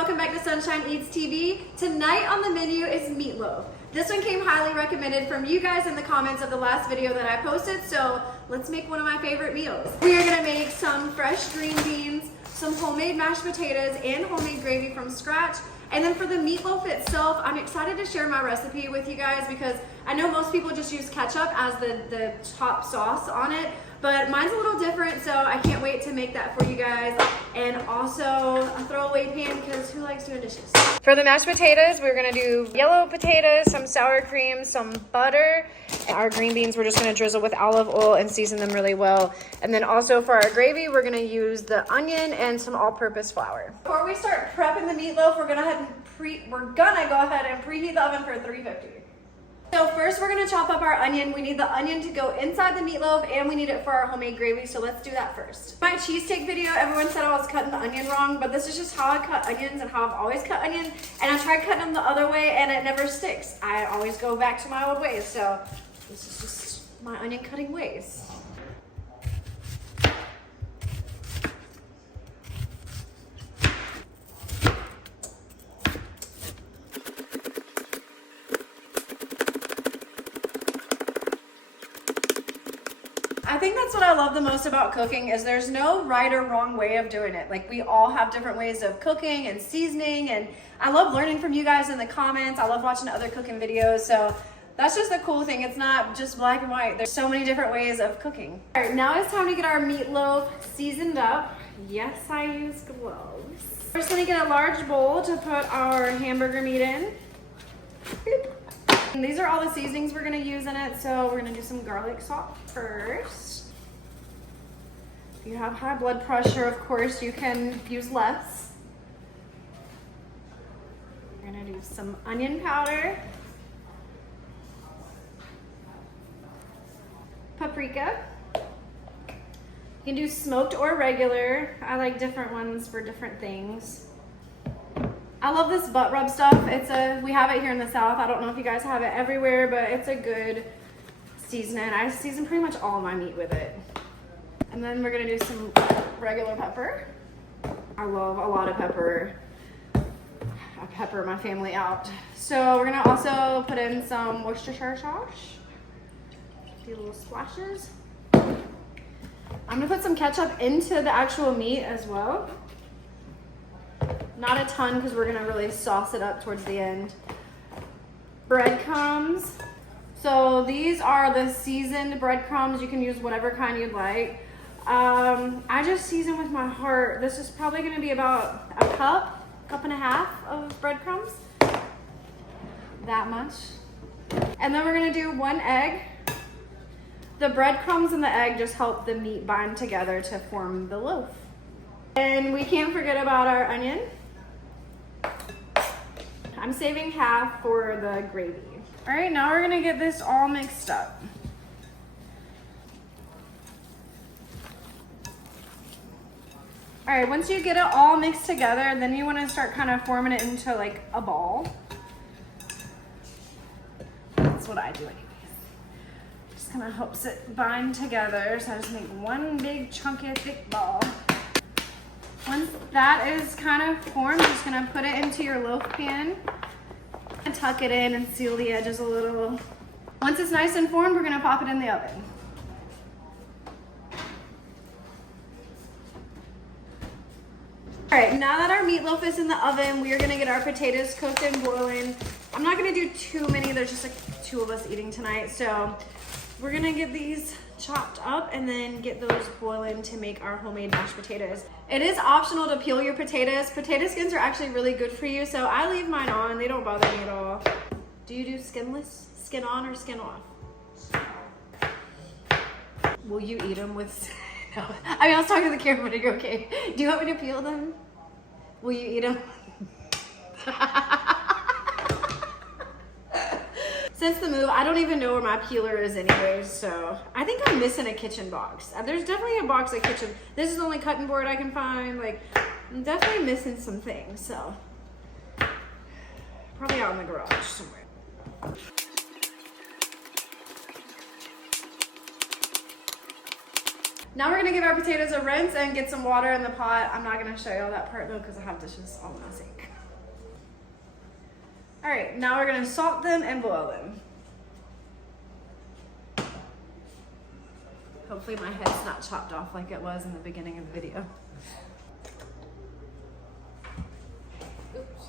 welcome back to Sunshine Eats TV. Tonight on the menu is meatloaf. This one came highly recommended from you guys in the comments of the last video that I posted, so let's make one of my favorite meals. We are gonna make some fresh green beans, some homemade mashed potatoes, and homemade gravy from scratch. And then for the meatloaf itself, I'm excited to share my recipe with you guys because I know most people just use ketchup as the top sauce on it, but mine's a little different, so I can't wait to make that for you guys. And also a throwaway pan because who likes doing dishes? For the mashed potatoes, we're gonna do yellow potatoes, some sour cream, some butter. And our green beans, we're just gonna drizzle with olive oil and season them really well. And then also for our gravy, we're gonna use the onion and some all-purpose flour. Before we start prepping the meatloaf, we're gonna go ahead and preheat the oven for 350. So first we're gonna chop up our onion. We need the onion to go inside the meatloaf and we need it for our homemade gravy, so let's do that first. My cheesesteak video, everyone said I was cutting the onion wrong, but this is just how I cut onions and how I've always cut onion. And I tried cutting them the other way and it never sticks. I always go back to my old ways, so this is just my onion cutting ways. I think that's what I love the most about cooking is there's no right or wrong way of doing it. Like we all have different ways of cooking and seasoning, and I love learning from you guys in the comments. I love watching other cooking videos, so that's just the cool thing. It's not just black and white. There's so many different ways of cooking. All right, now it's time to get our meatloaf seasoned up. Yes, I use gloves. We're just gonna get a large bowl to put our hamburger meat in. Boop. And these are all the seasonings we're gonna use in it. So we're gonna do some garlic salt first. If you have high blood pressure, of course, you can use less. We're gonna do some onion powder. Paprika. You can do smoked or regular. I like different ones for different things. I love this butt rub stuff. We have it here in the South. I don't know if you guys have it everywhere, but it's a good seasoning. I season pretty much all my meat with it. And then we're gonna do some regular pepper. I love a lot of pepper. I pepper my family out. So we're gonna also put in some Worcestershire sauce. Do little splashes. I'm gonna put some ketchup into the actual meat as well. Not a ton because we're gonna really sauce it up towards the end. Breadcrumbs. So these are the seasoned breadcrumbs. You can use whatever kind you'd like. I just season with my heart. This is probably gonna be about a cup and a half of breadcrumbs. That much. And then we're gonna do 1 egg. The breadcrumbs and the egg just help the meat bind together to form the loaf. And we can't forget about our onion. I'm saving half for the gravy. All right, now we're gonna get this all mixed up. All right, once you get it all mixed together, then you wanna start kind of forming it into like a ball. That's what I do anyways. Just kind of helps it bind together. So I just make one big chunky thick ball. Once that is kind of formed, just gonna put it into your loaf pan and tuck it in and seal the edges a little. Once it's nice and formed, we're gonna pop it in the oven. All right, now that our meatloaf is in the oven, we are gonna get our potatoes cooked and boiling. I'm not gonna do too many, there's just like 2 of us eating tonight, so we're gonna get these chopped up and then get those boiling to make our homemade mashed potatoes. It is optional to peel your potatoes. Potato skins are actually really good for you, so I leave mine on. They don't bother me at all. Do you do skinless? Skin on or skin off? Will you eat them with... No. I mean, I was talking to the camera, but are you okay? Do you want me to peel them? Will you eat them? Since the move, I don't even know where my peeler is anyways, so I think I'm missing a kitchen box. There's definitely a box of kitchen. This is the only cutting board I can find. Like, I'm definitely missing some things, so probably out in the garage somewhere. Now we're gonna give our potatoes a rinse and get some water in the pot. I'm not gonna show you all that part though because I have dishes all in my sink. All right, now we're gonna salt them and boil them. Hopefully my head's not chopped off like it was in the beginning of the video. Oops.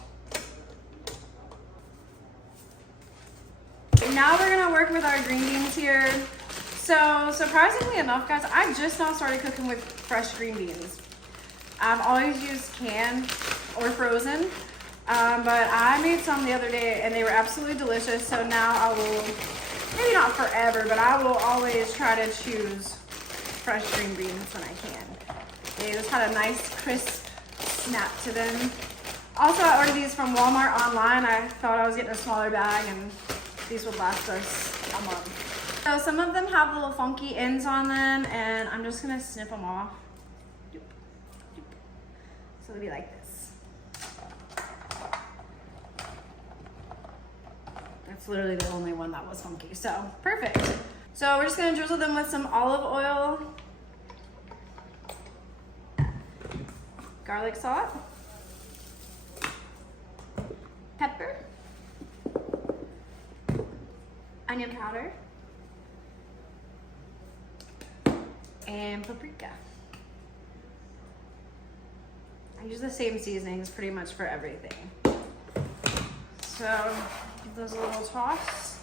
Now we're gonna work with our green beans here. So surprisingly enough, guys, I just now started cooking with fresh green beans. I've always used canned or frozen, but I made some the other day and they were absolutely delicious. So now I will, maybe not forever, but I will always try to choose fresh green beans when I can. They just had a nice crisp snap to them. Also, I ordered these from Walmart online. I thought I was getting a smaller bag and these would last us a month. So some of them have little funky ends on them and I'm just gonna snip them off. So it'll be like this. That's literally the only one that was funky, so perfect. So we're just gonna drizzle them with some olive oil, garlic salt, pepper, onion powder, and paprika. I use the same seasonings pretty much for everything. So give those a little toss.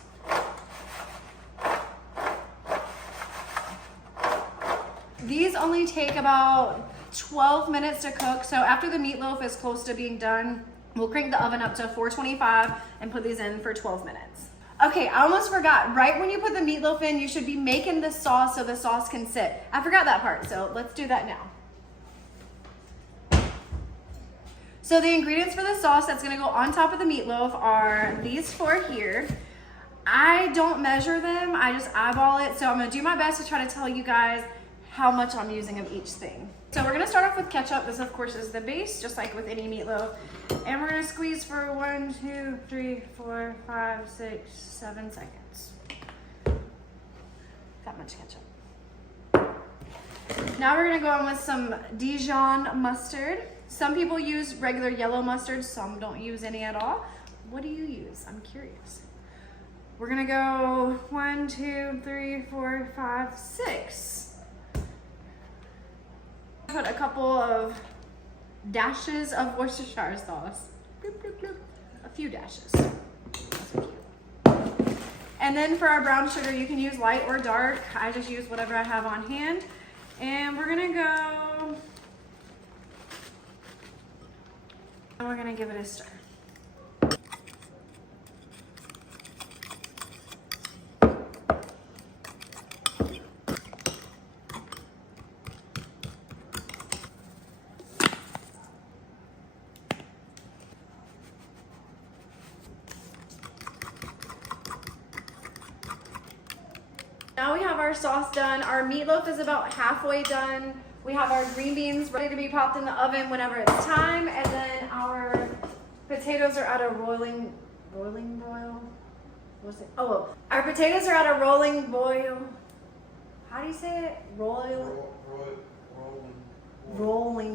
These only take about 12 minutes to cook. So after the meatloaf is close to being done, we'll crank the oven up to 425 and put these in for 12 minutes. Okay, I almost forgot. Right when you put the meatloaf in, you should be making the sauce so the sauce can sit. I forgot that part, so let's do that now. So the ingredients for the sauce that's gonna go on top of the meatloaf are these four here. I don't measure them, I just eyeball it. So I'm gonna do my best to try to tell you guys how much I'm using of each thing. So we're gonna start off with ketchup. This of course is the base, just like with any meatloaf. And we're gonna squeeze for 1, 2, 3, 4, 5, 6, 7 seconds. That much ketchup. Now we're gonna go on with some Dijon mustard. Some people use regular yellow mustard, some don't use any at all. What do you use? I'm curious. We're gonna go 1, 2, 3, 4, 5, 6. Put a couple of dashes of Worcestershire sauce. Bloop, bloop, bloop. A few dashes. And then for our brown sugar, you can use light or dark. I just use whatever I have on hand. And we're gonna go, and we're gonna give it a stir. Now we have our sauce done. Our meatloaf is about halfway done. We have our green beans ready to be popped in the oven whenever it's time. And then our potatoes are at a rolling boil. What's it? Oh, our potatoes are at a rolling boil. How do you say it? Rolling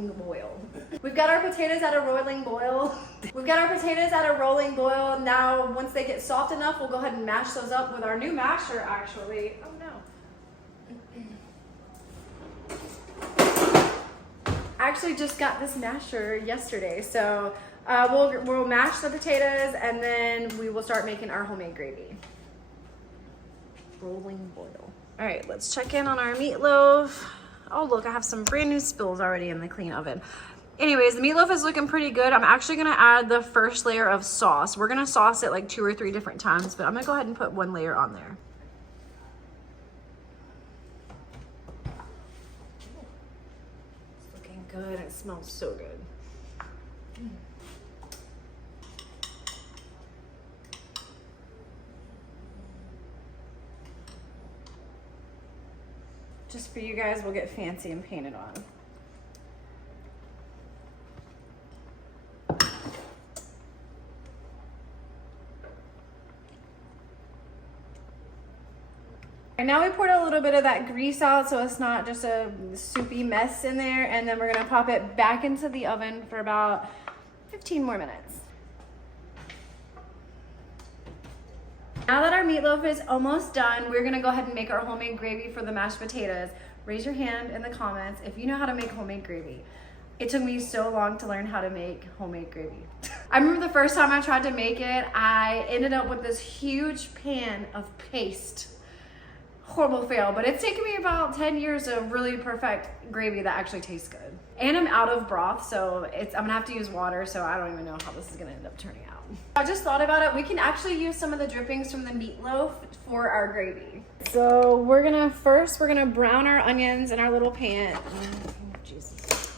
boil. We've got our potatoes at a rolling boil. We've got our potatoes at a rolling boil. Now, once they get soft enough, we'll go ahead and mash those up with our new masher, actually. Oh no. I actually just got this masher yesterday. So we'll mash the potatoes and then we will start making our homemade gravy. Rolling boil. All right, let's check in on our meatloaf. Oh, look, I have some brand new spills already in the clean oven. Anyways, the meatloaf is looking pretty good. I'm actually gonna add the first layer of sauce. We're gonna sauce it like 2 or 3 different times, but I'm gonna go ahead and put 1 layer on there. It's looking good. It smells so good. Just for you guys, we'll get fancy and paint it on. And now we poured a little bit of that grease out so it's not just a soupy mess in there. And then we're gonna pop it back into the oven for about 15 more minutes. Now that our meatloaf is almost done, we're gonna go ahead and make our homemade gravy for the mashed potatoes. Raise your hand in the comments if you know how to make homemade gravy. It took me so long to learn how to make homemade gravy. I remember the first time I tried to make it, I ended up with this huge pan of paste. Horrible fail, but it's taken me about 10 years to really perfect gravy that actually tastes good. And I'm out of broth, so I'm gonna have to use water, so I don't even know how this is gonna end up turning out. I just thought about it. We can actually use some of the drippings from the meatloaf for our gravy. So we're gonna brown our onions in our little pan. Oh, Jesus.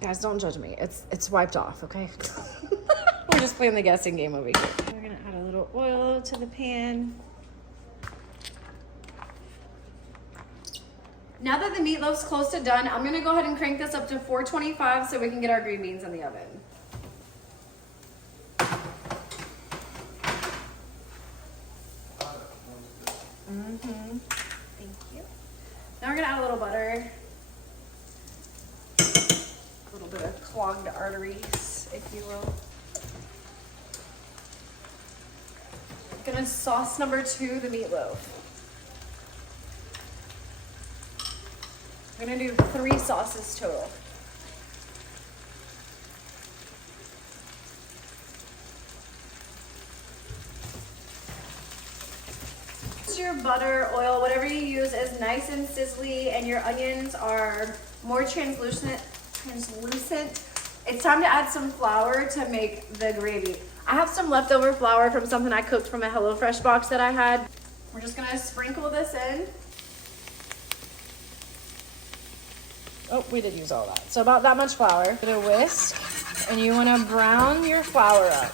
Guys, don't judge me. It's wiped off, okay? We're just playing the guessing game over here. We're gonna add a little oil to the pan. Now that the meatloaf's close to done, I'm gonna go ahead and crank this up to 425 so we can get our green beans in the oven. Thank you. Now we're gonna add a little butter. A little bit of clogged arteries, if you will. Gonna sauce number 2, the meatloaf. We're gonna do 3 sauces total. Your butter, oil, whatever you use is nice and sizzly and your onions are more translucent. It's time to add some flour to make the gravy. I have some leftover flour from something I cooked from a HelloFresh box that I had. We're just gonna sprinkle this in. Oh, we did use all that. So about that much flour. Put a whisk, and you wanna brown your flour up.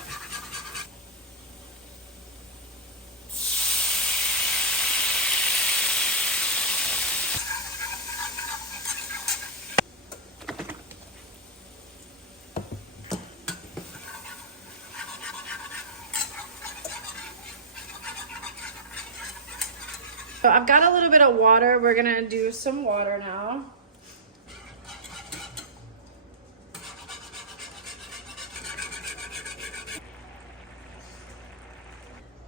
So I've got a little bit of water. We're gonna do some water now.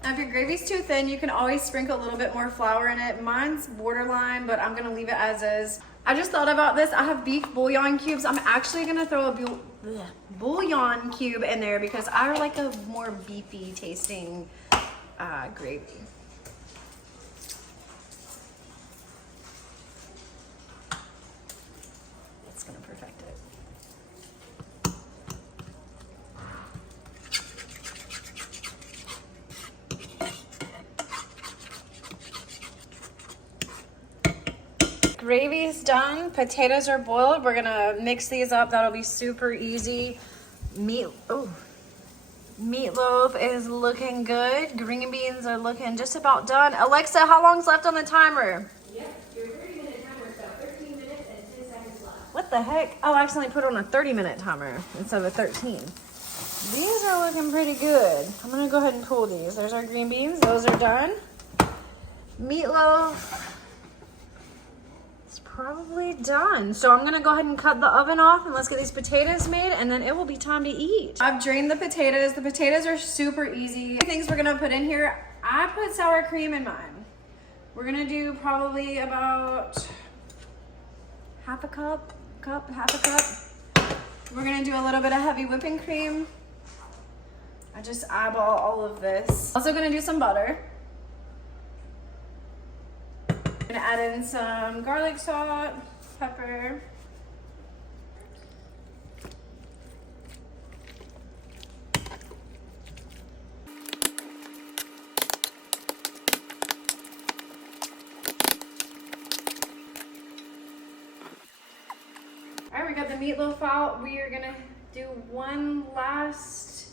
Now if your gravy's too thin, you can always sprinkle a little bit more flour in it. Mine's borderline, but I'm gonna leave it as is. I just thought about this. I have beef bouillon cubes. I'm actually gonna throw a bouillon cube in there because I like a more beefy tasting gravy. It's gonna perfect it. Gravy's done. Potatoes are boiled. We're gonna mix these up. That'll be super easy. Meatloaf is looking good. Green beans are looking just about done. Alexa, how long's left on the timer? Yep, your 30-minute timer is about 13 minutes and 10 seconds left. What the heck? Oh, I accidentally put on a 30-minute timer instead of a 13. These are looking pretty good. I'm gonna go ahead and pull these. There's our green beans. Those are done. Meatloaf is probably done. So I'm gonna go ahead and cut the oven off and let's get these potatoes made and then it will be time to eat. I've drained the potatoes. The potatoes are super easy. Things we're gonna put in here. I put sour cream in mine. We're gonna do probably about half a cup. We're gonna do a little bit of heavy whipping cream. I just eyeball all of this. Also gonna do some butter. Gonna add in some garlic salt, pepper. All right, we got the meatloaf out. We are gonna do one last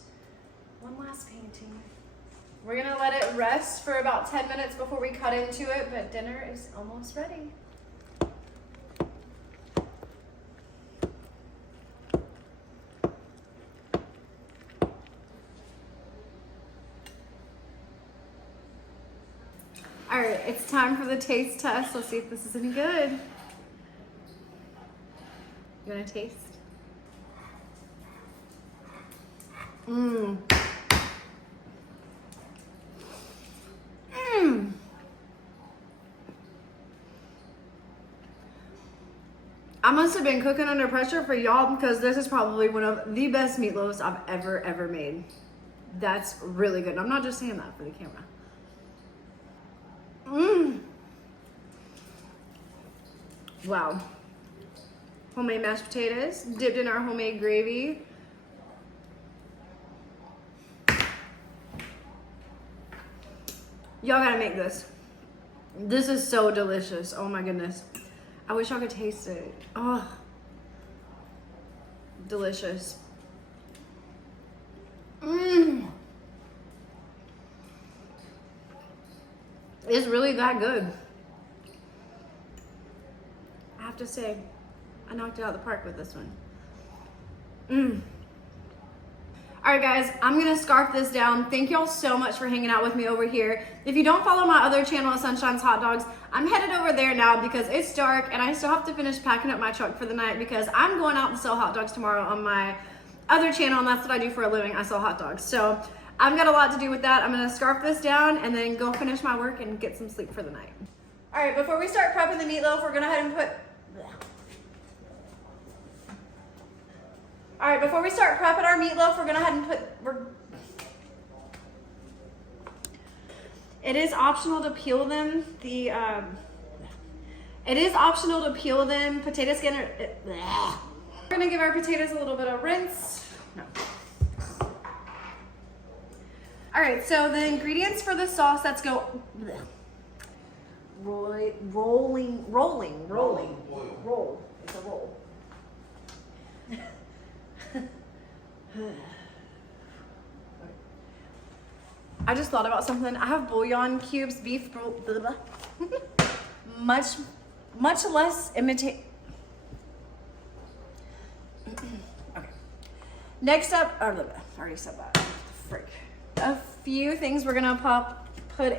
painting. We're gonna let it rest for about 10 minutes before we cut into it, but dinner is almost ready. All right, it's time for the taste test. Let's see if this is any good. You wanna taste? Mmm. Mmm. I must have been cooking under pressure for y'all because this is probably one of the best meatloaves I've ever made. That's really good. And I'm not just saying that for the camera. Mmm. Wow. Homemade mashed potatoes dipped in our homemade gravy. Y'all gotta make this. This is so delicious. Oh my goodness. I wish y'all could taste it. Oh, delicious. Mmm. It's really that good. I have to say, I knocked it out of the park with this one. Mmm. All right, guys, I'm gonna scarf this down. Thank y'all so much for hanging out with me over here. If you don't follow my other channel, Sunshine's Hot Dogs, I'm headed over there now because it's dark and I still have to finish packing up my truck for the night because I'm going out to sell hot dogs tomorrow on my other channel, and that's what I do for a living. I sell hot dogs. So I've got a lot to do with that. I'm gonna scarf this down and then go finish my work and get some sleep for the night. All right, before we start prepping the meatloaf, we're gonna go ahead and put... All right, before we start prepping our meatloaf, we're gonna go ahead and put... It is optional to peel them. It is optional to peel them. Potato skin are... We're gonna give our potatoes a little bit of rinse. No. All right, so the ingredients for the sauce, let's go. Rolling. Roll. It's a roll. I just thought about something. I have bouillon cubes, beef, much less imitate. Okay. Next up, I already said that. Frick. A few things we're gonna put.